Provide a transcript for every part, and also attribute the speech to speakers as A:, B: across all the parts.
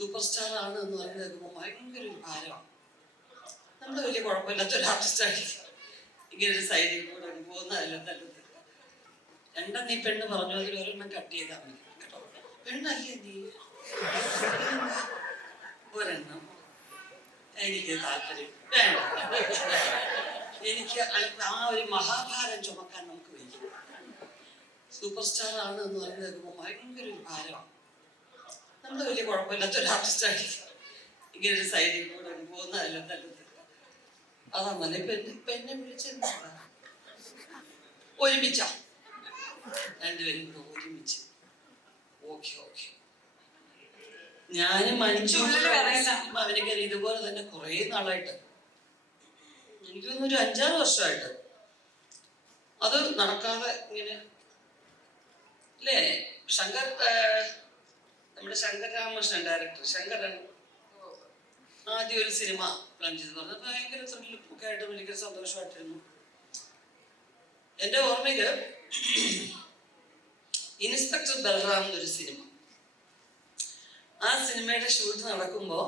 A: Super star ആണ് എന്ന് പറഞ്ഞു കേൾക്കുമ്പോൾ ഭയങ്കര ഒരു ഭാരമാണ്. നമ്മൾ വലിയ കുഴപ്പമില്ലാത്ത ഒരു ആർട്ടിസ്റ്റായിരിക്കും ഇങ്ങനെ ഒരു സൈഡിൽ കൂടെ പോകുന്നതല്ല നല്ലത് രണ്ടെണ്ണീ പെണ്ണ് പറഞ്ഞു അതിൽ ഒരെണ്ണം കട്ട് ചെയ്താൽ മതി. കേട്ടോ? പെണ്ണല്ലേ നീ? ഒരെണ്ണം. എനിക്ക് താല്പര്യം. വേണ്ട. എനിക്ക് ആ ഒരു മഹാഭാരം ചുമക്കാൻ നമുക്ക് വയ്ക്കും സൂപ്പർ സ്റ്റാർ ആണ് എന്ന് പറഞ്ഞു കേൾക്കുമ്പോൾ ഭയങ്കര ഒരു ഭാരമാണ്. വലിയ കുഴപ്പമില്ലാത്ത ഒരു ആർട്ടിസ്റ്റാണ് ഇങ്ങനെ ഒരു സൈഡിൽ കൂടെ പോകുന്നതല്ല നല്ലത് അതാ നല്ല ഇപ്പൊ എന്നെ ഇപ്പൊ എന്നെ വിളിച്ചെന്താ ഒരുമിച്ചാ? രണ്ടുപേരും കൂടെ ഒരുമിച്ച്. Okay okay. ഞാനും
B: കരയില്ല.
A: അവനൊക്കെ ഇതുപോലെ തന്നെ കുറെ നാളായിട്ട്. എനിക്ക് തോന്നുന്നു ഒരു അഞ്ചാറ് വർഷമായിട്ട്. അത് നടക്കാതെ ഇങ്ങനെ അല്ലേ ശങ്കർ നമ്മുടെ ശങ്കർ രാമകൃഷ്ണൻ ഡയറക്ടർ ശങ്കരൻ ആദ്യം ഒരു സിനിമ പ്ലാൻ ചെയ്ത്. പറഞ്ഞു ഭയങ്കര ത്രില്ലൊക്കെ ആയിട്ട് ഭയങ്കര സന്തോഷമായിട്ടിരുന്നു എന്റെ ഓർമ്മയിൽ ഇൻസ്പെക്ടർ ബൽറാം എന്നൊരു സിനിമ ആ സിനിമയുടെ ഷൂട്ട് നടക്കുമ്പോൾ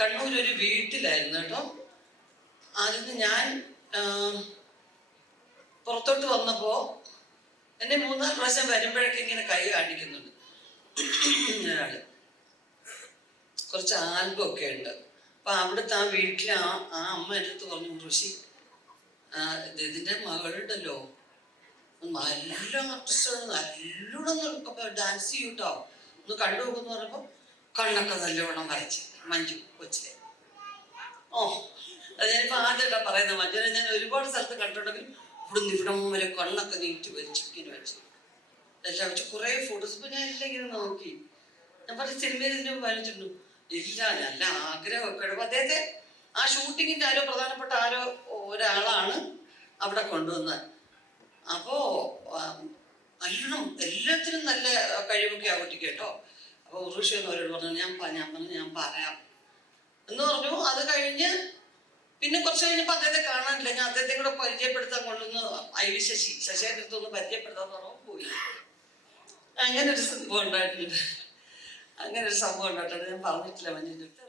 A: കണ്ണൂർ ഒരു വീട്ടിലായിരുന്നു കേട്ടോ. അതിൽ നിന്ന് ഞാൻ പുറത്തോട്ട് വന്നപ്പോൾ എന്നെ മൂന്നാൽ പ്രാവശ്യം വരുമ്പോഴൊക്കെ ഇങ്ങനെ കൈ കാണിക്കുന്നുണ്ട്. കുറച്ച് ആൽബം ഒക്കെ ഉണ്ട്. അപ്പൊ അവിടുത്തെ ആ വീട്ടിലെ ആ ആ അമ്മ എന്റെ അടുത്ത് പറഞ്ഞു ഋഷി ഇതിന്റെ മകളുണ്ടല്ലോ. നല്ല ആർട്ടിസ്റ്റാണ്. നല്ലോണം ഡാൻസ് ചെയ്യൂട്ടോ. ഒന്ന് കണ്ടു നോക്കുന്ന് പറഞ്ഞപ്പോ കണ്ണൊക്കെ നല്ലോണം വരച്ച്. മഞ്ജു കൊച്ചിലെ. ഓ അത് ഞാനിപ്പോ ആദ്യമായിട്ടാ പറയുന്നത്. മഞ്ജുനെ ഞാൻ ഒരുപാട് സ്ഥലത്ത് കണ്ടിട്ടുണ്ടെങ്കിൽ ഇവിടുന്ന് ഇവിടം വരെ കണ്ണൊക്കെ നീറ്റ് വരച്ചു ഇങ്ങനെ വെച്ചു എല്ലാം വെച്ച് കുറേ ഫോട്ടോസ് ഇപ്പൊ ഞാൻ എല്ലാം ഇങ്ങനെ നോക്കി. ഞാൻ പറഞ്ഞ സിനിമയിൽ ഇതിന് വരച്ചിട്ടുണ്ട് ഇല്ല നല്ല ആഗ്രഹമൊക്കെ അദ്ദേഹത്തെ ആ ഷൂട്ടിങ്ങിന്റെ ആരോ പ്രധാനപ്പെട്ട ആരോ ഒരാളാണ് അവിടെ കൊണ്ടുവന്നത്. അപ്പോ ആ, നല്ലോണം എല്ലാത്തിനും നല്ല കഴിവൊക്കെ ആ കുട്ടിക്ക് കേട്ടോ. അപ്പൊ ഉറുഷി എന്നവരോട് പറഞ്ഞു ഞാൻ ഞാൻ പറഞ്ഞു ഞാൻ പറയാം. എന്ന് പറഞ്ഞു. അത് കഴിഞ്ഞ് പിന്നെ കുറച്ച് കഴിഞ്ഞപ്പോൾ അദ്ദേഹത്തെ കാണാനില്ല. ഞാൻ അദ്ദേഹത്തെ കൂടെ പരിചയപ്പെടുത്താൻ കൊണ്ടുവന്ന് ഐ വി ശശി ശശിയുടെ അടുത്തൊന്ന് പരിചയപ്പെടുത്താൻ പറഞ്ഞു പോയി. അങ്ങനെ ഒരു സംഭവം ഉണ്ടായിട്ടുണ്ട്. അങ്ങനെ ഒരു സംഭവം ഉണ്ടായിട്ടുണ്ട്. ഞാൻ പറഞ്ഞിട്ടില്ല അടുത്ത്